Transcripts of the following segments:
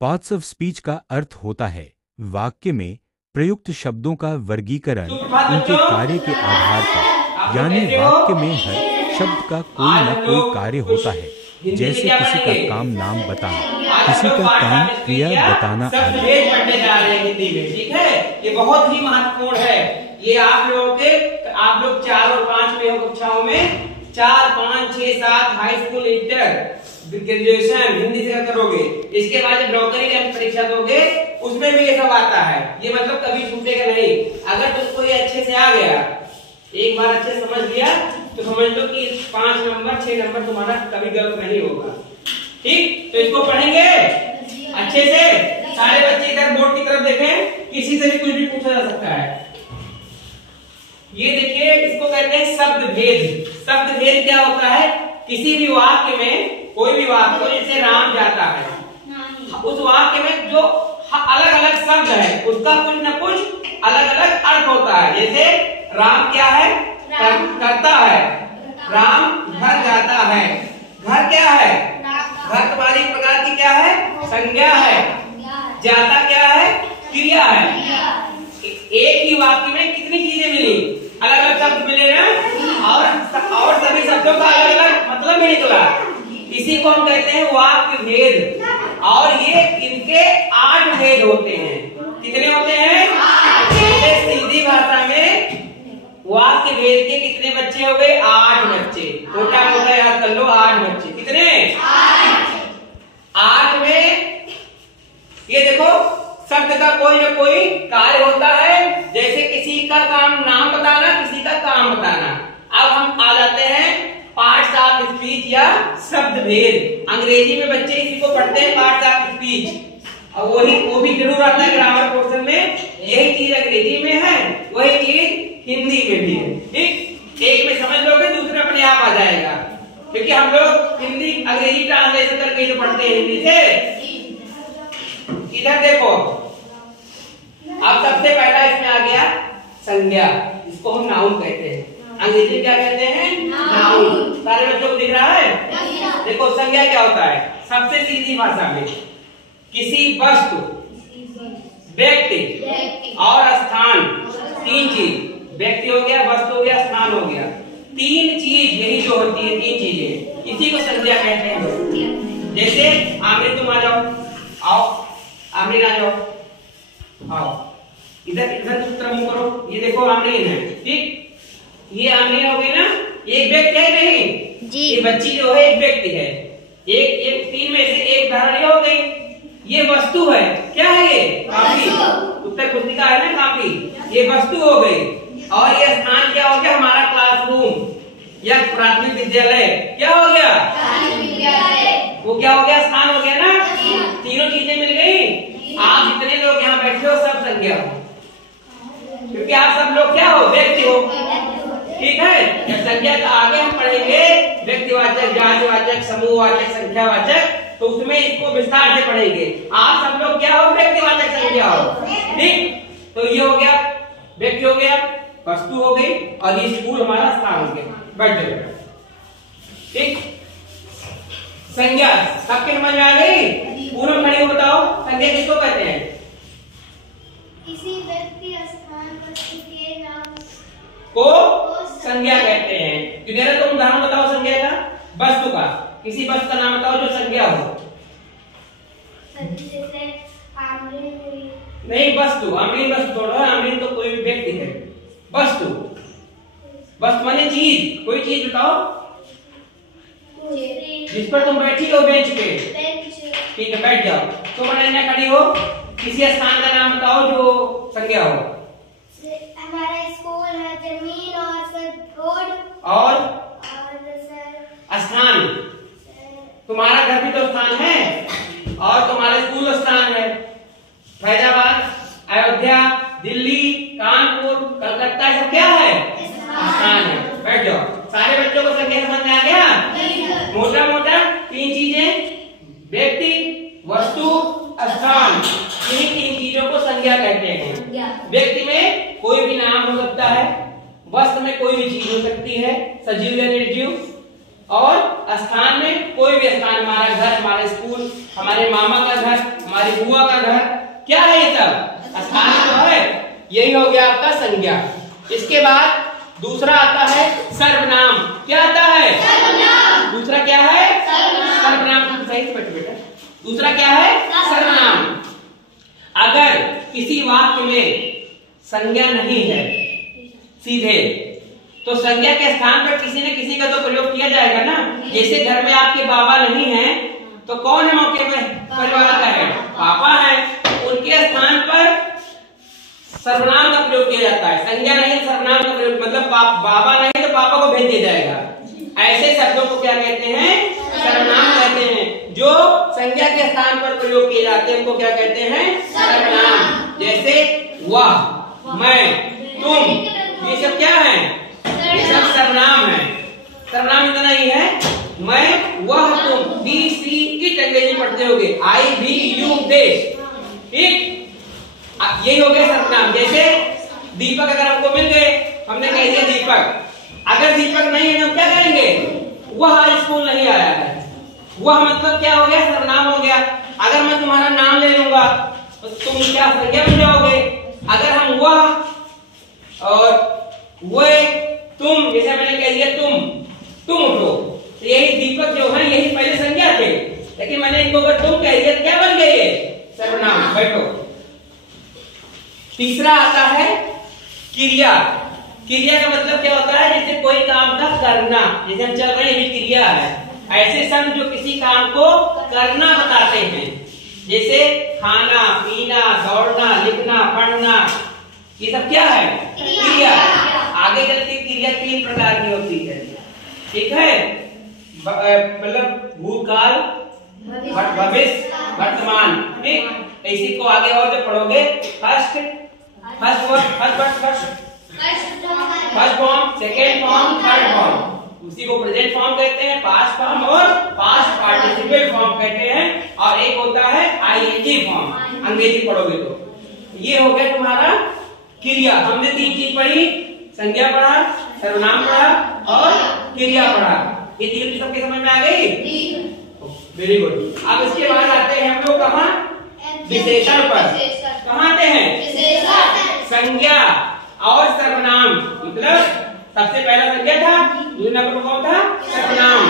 Parts of speech का अर्थ होता है वाक्य में प्रयुक्त शब्दों का वर्गीकरण उनके कार्य के आधार पर, यानी वाक्य में हर शब्द का कोई न कोई कार्य होता है, जैसे किसी का काम नाम बताना, किसी का काम क्रिया बताना आदि। पढ़ने जा रहे हैं हिंदी में, ठीक है। ये बहुत ही महत्वपूर्ण है। ये आप लोग 4 और 5 में कक्षाओं में 4, 5, 6, 7 high school, inter, graduation Hindi से करोगे। इसके बाद जब नौकरी की परीक्षा दोगे उसमें भी ये सब आता है। ये मतलब कभी छूटेगा नहीं। अगर तुमको ये अच्छे से आ गया, एक बार अच्छे समझ लिया, तो समझ लो कि 5 नंबर 6 नंबर तुम्हारा कभी गलत नहीं होगा। ठीक, तो इसको पढ़ेंगे अच्छे से। सारे बच्चे इधर बोर्ड की तरफ देखें, किसी से भी कुछ भी पूछा जा सकता है। ये देखिए, इसको कहते हैं शब्द भेद। शब्द भेद क्या होता है? किसी भी वाक्य में, कोई भी वाक्य हो, जैसे राम जाता है, उस वाक्य में जो अलग अलग शब्द है उसका कुछ न कुछ अलग अलग अर्थ होता है। जैसे राम क्या है? करता है। राम घर जाता है। घर क्या है? घर तुम्हारी प्रकार की क्या है? संज्ञा है। जाता क्या है? क्रिया है। एक ही वाक्य में कितनी चीजें मिली? अलग अलग शब्द मिले ना, और सभी शब्दों का अलग अलग मतलब भी निकला। इसी को हम कहते हैं वाक्य भेद। और ये इनके 8 भेद होते हैं। कितने होते हैं? सीधी भाषा में वाक्य भेद के कितने बच्चे हो गए? 8 बच्चे। मोटा मोटा याद कर लो, 8 बच्चे। कितने? 8 में ये देखो, शब्द का कोई ना कोई कार्य होता है। जैसे किसी का काम नाम बताना, किसी का काम बताना। अब हम आ जाते हैं पार्ट्स ऑफ स्पीच या शब्द भेद। अंग्रेजी में बच्चे इसी को पढ़ते हैं, पार्ट्स ऑफ स्पीच। और वो भी जरूर आता है ग्रामर पोर्शन में। यही चीज अंग्रेजी में है, वही चीज हिंदी में भी है। ठीक, एक में समझ लोगे, दूसरे अपने आप आ जाएगा, क्योंकि हम लोग हिंदी अंग्रेजी ट्रांसलेशन करके जो पढ़ते हैं हिंदी से। इधर देखो, अब सबसे पहला इसमें आ गया संज्ञा। इसको हम नाउन कहते हैं। अंग्रेजी क्या कहते हैं? नाउन। सारे बच्चों को दिख रहा है? देखो, संज्ञा क्या होता है? सबसे सीधी भाषा में किसी वस्तु, व्यक्ति और स्थान, 3 चीज। व्यक्ति हो गया, वस्तु हो गया, स्थान हो गया। 3 चीज, यही जो होती है 3 चीजें, इसी को संज्ञा कहते हैं। जैसे आमरीन, तुम आ जाओ, आओ आमरीन, आ जाओ, आओ इधर इधर सूत्र मुंह करो। ये देखो आमरीन है, ठीक। ये आमरीन हो गई ना, एक व्यक्ति है नहीं जी। ये बच्ची जो है एक व्यक्ति है। एक 3 में से एक धारणा हो गई। ये वस्तु है, क्या है ये? कापी, उत्तर पुस्तिका है ना, कापी। ये वस्तु हो गई। और ये स्थान क्या हो गया? हमारा क्लासरूम या प्राथमिक विद्यालय। क्या हो गया? वो क्या हो गया? स्थान हो गया ना। तीनों चीजें मिल गई। आप जितने लोग यहाँ बैठे हो सब संज्ञा हो, क्योंकि आप सब लोग क्या हो? व्यक्ति हो। ठीक है। जब संज्ञा का आगे हम पढ़ेंगे व्यक्तिवाचक, जातिवाचक, समूहवाचक, संख्यावाचक, तो उसमें इसको विस्तार से पढ़ेंगे। आप सब लोग क्या हो? व्यक्तिवाचक संज्ञा हो। ठीक, तो ये हो गया व्यक्ति, हो गया वस्तु, हो गई, और ये स्कूल हमारा स्थान हो गया। बैठ जाओ। ठीक, संज्ञा सबके समझ में आ गई? पूर्ण खड़ी हो बताओ, संज्ञा किसको कहते हैं? किसी व्यक्ति, स्थान, वस्तु के नाम को संज्ञा कहते हैं। किधर तुम उदाहरण बताओ संज्ञा का? वस्तु का, किसी वस्तु का नाम बताओ जो संज्ञा हो। जैसे आमरीन हुई। नहीं, वस्तु, आमरीन वस्तु थोड़ा है। आमरीन तो कोई भी व्यक्ति है। वस्तु, वस्तु माने चीज, कोई चीज बताओ जिस पर तुम बैठी हो बेंच पे। ठीक है, बैठ जाओ। तुम अनन्या खड़ी हो, किसी स्थान का नाम बताओ जो संज्ञा हो। हमारा स्कूल है, जमीन और रोड और स्थान। तुम्हारा घर भी तो स्थान है, और तुम्हारा स्कूल स्थान है। फैजाबाद, अयोध्या, दिल्ली, कानपुर, कलकत्ता, सब क्या है? स्थान है। बैठ जाओ। सारे बच्चों को संज्ञा समझ में आ गया? मोटा मोटा 3 चीजें, व्यक्ति, वस्तु, स्थान, इन्हीं 3 चीजों को संज्ञा कहते हैं। व्यक्ति में कोई भी नाम हो सकता है, वस्तु में कोई भी चीज हो सकती है, सजीव या निर्जीव, और स्थान में कोई भी स्थान, हमारा घर, हमारा स्कूल, हमारे मामा का घर, हमारे हमारी बुआ का घर, क्या है ये सब स्थान जो है, यही हो गया आपका संज्ञा। इसके बाद दूसरा आता है सर्वनाम। क्या आता है? सर्वनाम। दूसरा क्या है? सर्वनाम। सही से बैठो बेटा। दूसरा क्या है? सर्वनाम। अगर किसी वाक्य में संज्ञा नहीं है सीधे, तो संज्ञा के स्थान पर किसी न किसी का तो प्रयोग किया जाएगा ना। जैसे घर में आपके बाबा नहीं है तो कौन है मौके पे? परिवार का है, पापा है। उनके स्थान पर सर्वनाम का प्रयोग किया जाता है। संज्ञा नहीं सर्वनाम का प्रयोग, मतलब बाबा नहीं तो पापा को भेज दिया जाएगा। ऐसे शब्दों को क्या कहते हैं? सर्वनाम कहते हैं। जो संज्ञा के स्थान पर प्रयोग किए जाते हैं उनको क्या कहते हैं? सर्वनाम। जैसे वह, मैं, तुम, ये सब क्या है? ये सब सर्वनाम है। सर्वनाम इतना ही है, मैं, वह, तुम, वी, सी, इट अंग्रेजी पढ़ते होगे, आई, वी, यू, दे, ठीक। यही हो गया सर्वनाम। जैसे दीपक अगर हमको मिल गए, हमने कह दिया दीपक। अगर दीपक नहीं है तो क्या करेंगे? वह आज स्कूल नहीं आया है। वह मतलब क्या हो गया? सर्वनाम हो गया। अगर मैं तुम्हारा नाम ले लूंगा तो तुम क्या संज्ञा बन जाओगे। अगर हम वह और वे, तुम, जैसे मैंने कह दिया तुम उठो, तो यही दीपक जो है यही पहले संज्ञा थे, लेकिन मैंने इनको अगर तुम कह दिया तो क्या बन गए? सर्वनाम। बैठो। तीसरा आता है क्रिया। क्रिया का मतलब क्या होता है? जैसे कोई काम का करना, जैसे हम चल रहे हैं ये क्रिया है। ऐसे शब्द जो किसी काम को करना बताते हैं, जैसे खाना, पीना, दौड़ना, लिखना, पढ़ना, ये सब क्या है? क्रिया। आगे चल के क्रिया 3 प्रकार की होती है, ठीक है? मतलब भूतकाल, भविष्य, वर्तमान, ठीक। इसी को आगे और जो पढ़ोगे, first form, second form, third form, उसी को प्रेजेंट फॉर्म कहते हैं, पास्ट फॉर्म और पास्ट पार्टिसिपल फॉर्म कहते हैं। और एक होता है आईएनजी फॉर्म, अंग्रेजी पढ़ोगे तो। ये हो गया तुम्हारा क्रिया। हमने 3 चीज पढ़ी, संज्ञा पढ़ा, सर्वनाम पढ़ा और क्रिया पढ़ा। ये 3 सबके समझ में आ गई? Very good. अब इसके बाद आते हैं हम लोग कहाँ? विशेषण पर। कहाँ आते हैं? संज्ञा और सर्वनाम। मतलब सबसे पहला संज्ञा था, दूसरे नंबर कौन था? सर्वनाम।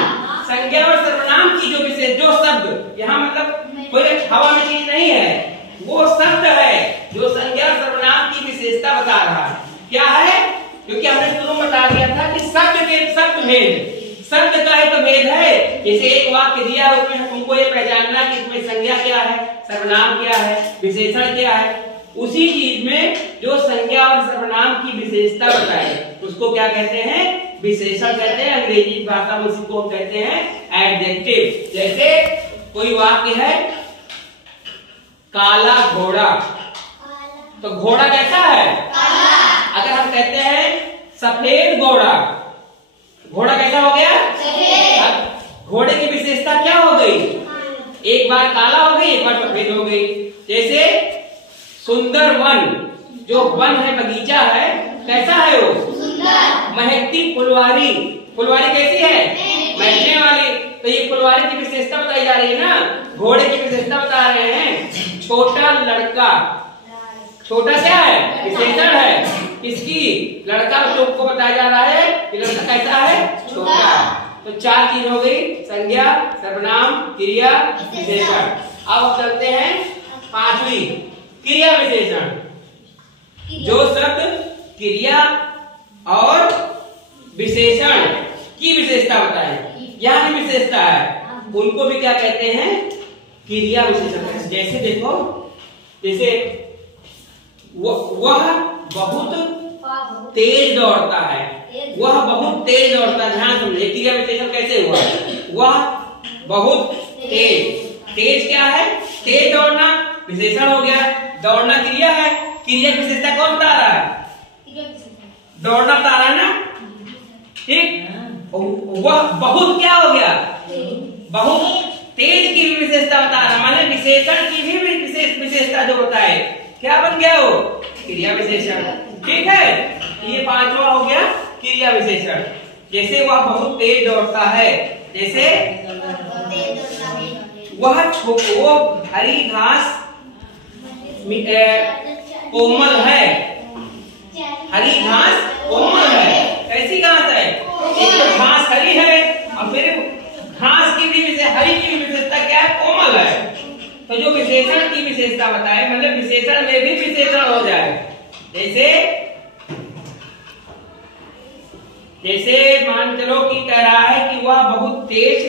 संज्ञा और सर्वनाम की जो विशेष, जो शब्द यहाँ मतलब कोई हवा में चीज नहीं है, वो शब्द है जो संज्ञा और सर्वनाम की विशेषता बता रहा है। क्या है? क्योंकि हमने शुरू में बता दिया था कि शब्द भेद, शब्द का ही तो भेद है। जैसे एक वाक्य दिया, उसमें तुमको ये पहचानना कि इसमें संज्ञा क्या है, सर्वनाम क्या है, विशेषण क्या है। उसी चीज में जो संज्ञा और सर्वनाम की विशेषता बताए उसको क्या कहते हैं? विशेषण कहते हैं। अंग्रेजी भाषा में उसको कहते हैं एडजेक्टिव। जैसे कोई वाक्य है, काला घोड़ा, तो घोड़ा कैसा है? अगर हम कहते हैं सफेद घोड़ा, घोड़ा कैसा हो गया? अब घोड़े की विशेषता क्या हो गई? एक बार काला हो गई, एक बार सफेद हो गई। जैसे सुंदर वन, जो वन है, बगीचा है, कैसा है वो? सुंदर। महकती फुलवारी, फुलवारी कैसी है? महकने वाली। तो ये फुलवारी की विशेषता बताई जा रही है ना, घोड़े की विशेषता बता रहे हैं। छोटा लड़का, छोटा क्या है? विशेषण है। किसकी? लड़का को बताया जा रहा है कि लड़का कैसा है? छोटा। तो 4 चीज हो गई, संज्ञा, सर्वनाम, क्रिया, विशेषण। अब चलते हैं 5वीं, क्रिया विशेषण। जो शब्द क्रिया और विशेषण की विशेषता बताए, यहाँ भी विशेषता है, उनको भी क्या कहते हैं? क्रिया विशेषण। जैसे देखो, जैसे वह बहुत तेज दौड़ता है, वह बहुत तेज दौड़ता है। ध्यान समझिए, क्रिया विशेषण कैसे हुआ? वह बहुत तेज, तेज क्या है? तेज दौड़ना विशेषण हो गया। दौड़ना क्रिया है, क्रिया की विशेषता कौन बता रहा है? दौड़ना बता रहा है ना, ठीक। वह बहुत क्या हो गया? बहुत तेज की विशेषता बता रहा है, माने विशेषण की भी विशेषता जो बताए, क्या बन गया वो? क्रिया विशेषण, ठीक है। ये 5वां हो गया क्रिया विशेषण। जैसे वह बहुत तेज दौड़ता है, जैसे वो हरी घास कोमल है, हरी घास कोमल है। कैसी घास है? एक तो घास हरी है और फिर घास की भी हरी की भी विशेषता क्या है? कोमल है। तो जो विशेषण की विशेषता बताए, मतलब विशेषण में भी विशेषण हो जाए। जैसे मान चलो कि कह रहा है कि वह बहुत तेज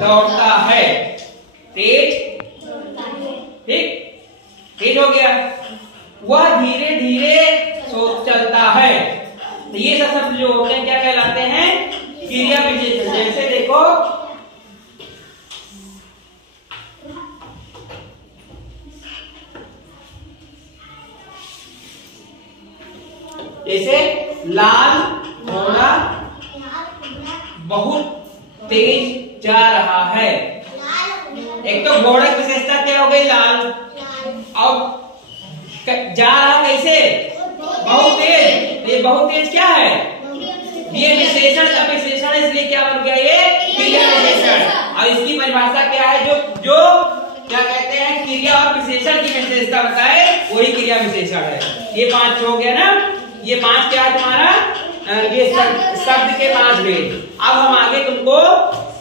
दौड़ता है। तेज, ठीक, तेज हो गया। वह धीरे धीरे चलता है। तो ये सब शब्द जो होते हैं क्या कहलाते हैं? क्रिया विशेषण। जैसे देखो, जैसे लाल घोड़ा बहुत तेज जा रहा है। एक तो घोड़े की विशेषता क्या हो गई? लाल। और जा रहा कैसे? बहुत तेज। ये बहुत तेज क्या है? ये विशेषण का विशेषण, इसलिए क्या बन गया? ये क्रिया विशेषण। और इसकी परिभाषा क्या है? जो क्या कहते हैं? क्रिया और विशेषण की विशेषता बताए, वही क्रिया विशेषण है। ये 5 हो गया ना। ये 5 क्या है तुम्हारा? ये शब्द के 5 भेद। अब हम आगे तुमको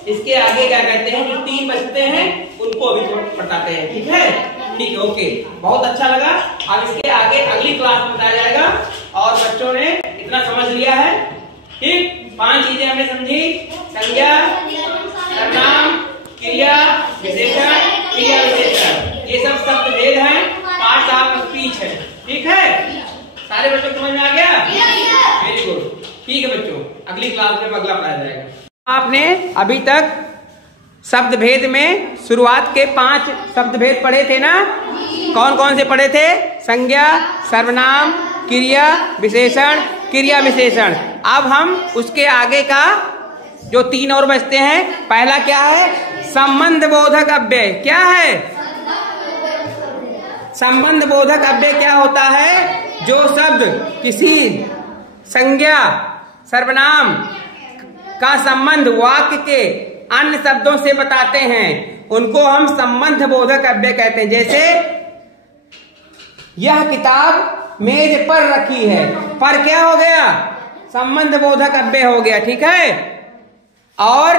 इसके आगे क्या कहते हैं, जो 3 बचते हैं उनको अभी बताते हैं। ठीक है, ठीक है, ओके, बहुत अच्छा लगा। अब इसके आगे अगली क्लास में बताया जाएगा। और बच्चों ने इतना समझ लिया है, ठीक। 5 चीजें हमने समझी: संज्ञा, सर्वनाम, क्रिया विशेषण, क्रिया विशेषण। ये सब शब्द भेद हैं, पार्ट्स ऑफ स्पीच है। ठीक है, सारे बच्चों को समझ में आ गया? वेरी गुड, ठीक है बच्चों, अगली क्लास में अगला पढ़ाया जाएगा। आपने अभी तक शब्द भेद में शुरुआत के 5 शब्द भेद पढ़े थे ना? कौन कौन से पढ़े थे? संज्ञा, सर्वनाम, क्रिया विशेषण, क्रिया विशेषण। अब हम उसके आगे का जो 3 और बचते हैं। पहला क्या है? संबंध बोधक अव्यय। क्या है? संबंध बोधक अव्यय क्या होता है? जो शब्द किसी संज्ञा, सर्वनाम का संबंध वाक्य के अन्य शब्दों से बताते हैं, उनको हम संबंध बोधक अव्यय कहते हैं। जैसे यह किताब मेज पर रखी है, पर क्या हो गया? संबंध बोधक अव्यय हो गया। ठीक है, और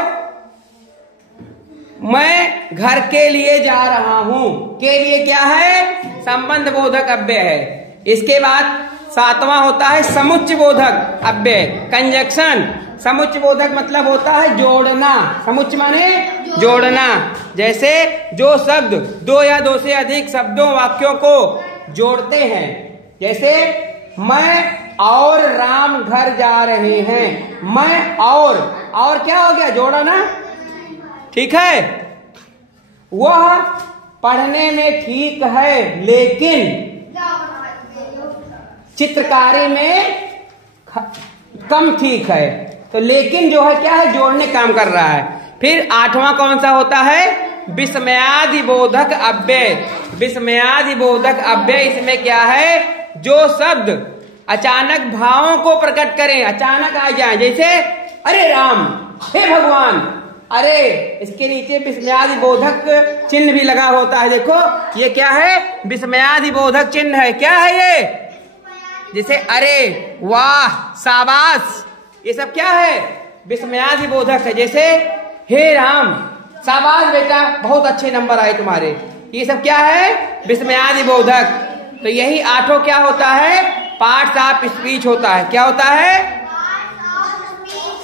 मैं घर के लिए जा रहा हूं, के लिए क्या है? संबंध बोधक अव्यय है। इसके बाद 7वां होता है समुच्चय बोधक अव्यय, कंजक्शन। समुच्चय बोधक मतलब होता है जोड़ना। समुच्चय माने जोड़ना। जैसे जो शब्द 2 या 2 से अधिक शब्दों, वाक्यों को जोड़ते हैं। जैसे मैं और राम घर जा रहे हैं। मैं और क्या हो गया? जोड़ा ना। ठीक है, वह पढ़ने में ठीक है लेकिन चित्रकारी में कम ठीक है। तो लेकिन जो है क्या है? जोड़ने काम कर रहा है। फिर 8वां कौन सा होता है? विस्मयादि बोधक अव्यय। विस्मयादि बोधक अव्यय इसमें क्या है? जो शब्द अचानक भावों को प्रकट करें, अचानक आ जाए। जैसे अरे राम, हे भगवान, अरे, इसके नीचे विस्मयादि बोधक चिन्ह भी लगा होता है। देखो ये क्या है? विस्मयादि बोधक चिन्ह है। क्या है ये? जैसे अरे, वाह, शाबाश, ये सब क्या है? विस्मयादि बोधक है। जैसे हे राम, शाबाश बेटा, बहुत अच्छे नंबर आए तुम्हारे, ये सब क्या है? विस्मयादि बोधक। तो यही 8 क्या होता है? पार्ट्स ऑफ स्पीच होता है। क्या होता है?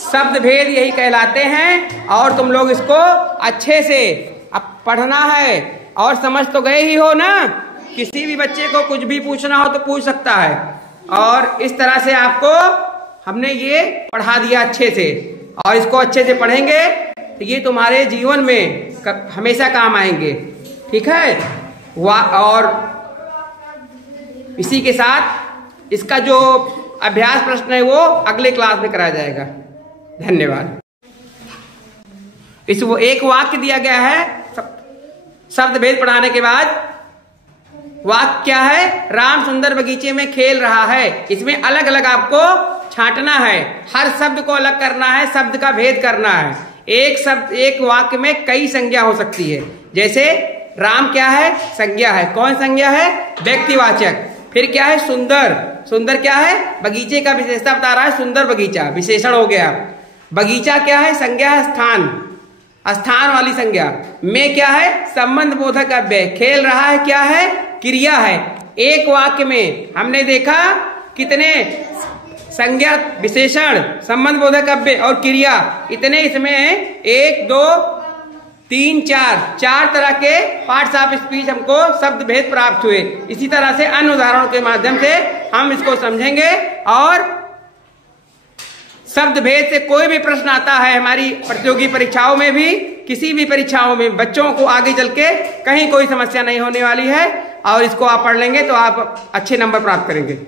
शब्द भेद यही कहलाते हैं। और तुम लोग इसको अच्छे से अब पढ़ना है। और समझ तो गए ही हो ना? किसी भी बच्चे को कुछ भी पूछना हो तो पूछ सकता है। और इस तरह से आपको हमने ये पढ़ा दिया अच्छे से, और इसको अच्छे से पढ़ेंगे तो ये तुम्हारे जीवन में हमेशा काम आएंगे। ठीक है, और इसी के साथ इसका जो अभ्यास प्रश्न है वो अगले क्लास में कराया जाएगा। धन्यवाद। इस वो एक वाक्य दिया गया है शब्द भेद पढ़ाने के बाद। वाक्य क्या है? राम सुंदर बगीचे में खेल रहा है। इसमें अलग अलग आपको छांटना है, हर शब्द को अलग करना है, शब्द का भेद करना है। एक शब्द, एक वाक्य में कई संज्ञा हो सकती है। जैसे राम क्या है? संज्ञा है। कौन संज्ञा है? व्यक्तिवाचक। फिर क्या है? सुंदर। सुंदर क्या है? बगीचे का विशेषता बता रहा है, सुंदर बगीचा विशेषण हो गया। बगीचा क्या है? संज्ञा है, स्थान, स्थान वाली संज्ञा। में क्या है? संबंध बोधक अव्यय। खेल रहा है क्या है? क्रिया है। एक वाक्य में हमने देखा कितने संज्ञा, विशेषण, संबंध बोधक अव्यय और क्रिया, इतने इसमें 1 2 3 4 तरह के पार्ट्स ऑफ स्पीच हमको शब्द भेद प्राप्त हुए। इसी तरह से अन्य उदाहरणों के माध्यम से हम इसको समझेंगे। और शब्द भेद से कोई भी प्रश्न आता है हमारी प्रतियोगी परीक्षाओं में भी, किसी भी परीक्षाओं में, बच्चों को आगे चल के कहीं कोई समस्या नहीं होने वाली है। और इसको आप पढ़ लेंगे तो आप अच्छे नंबर प्राप्त करेंगे।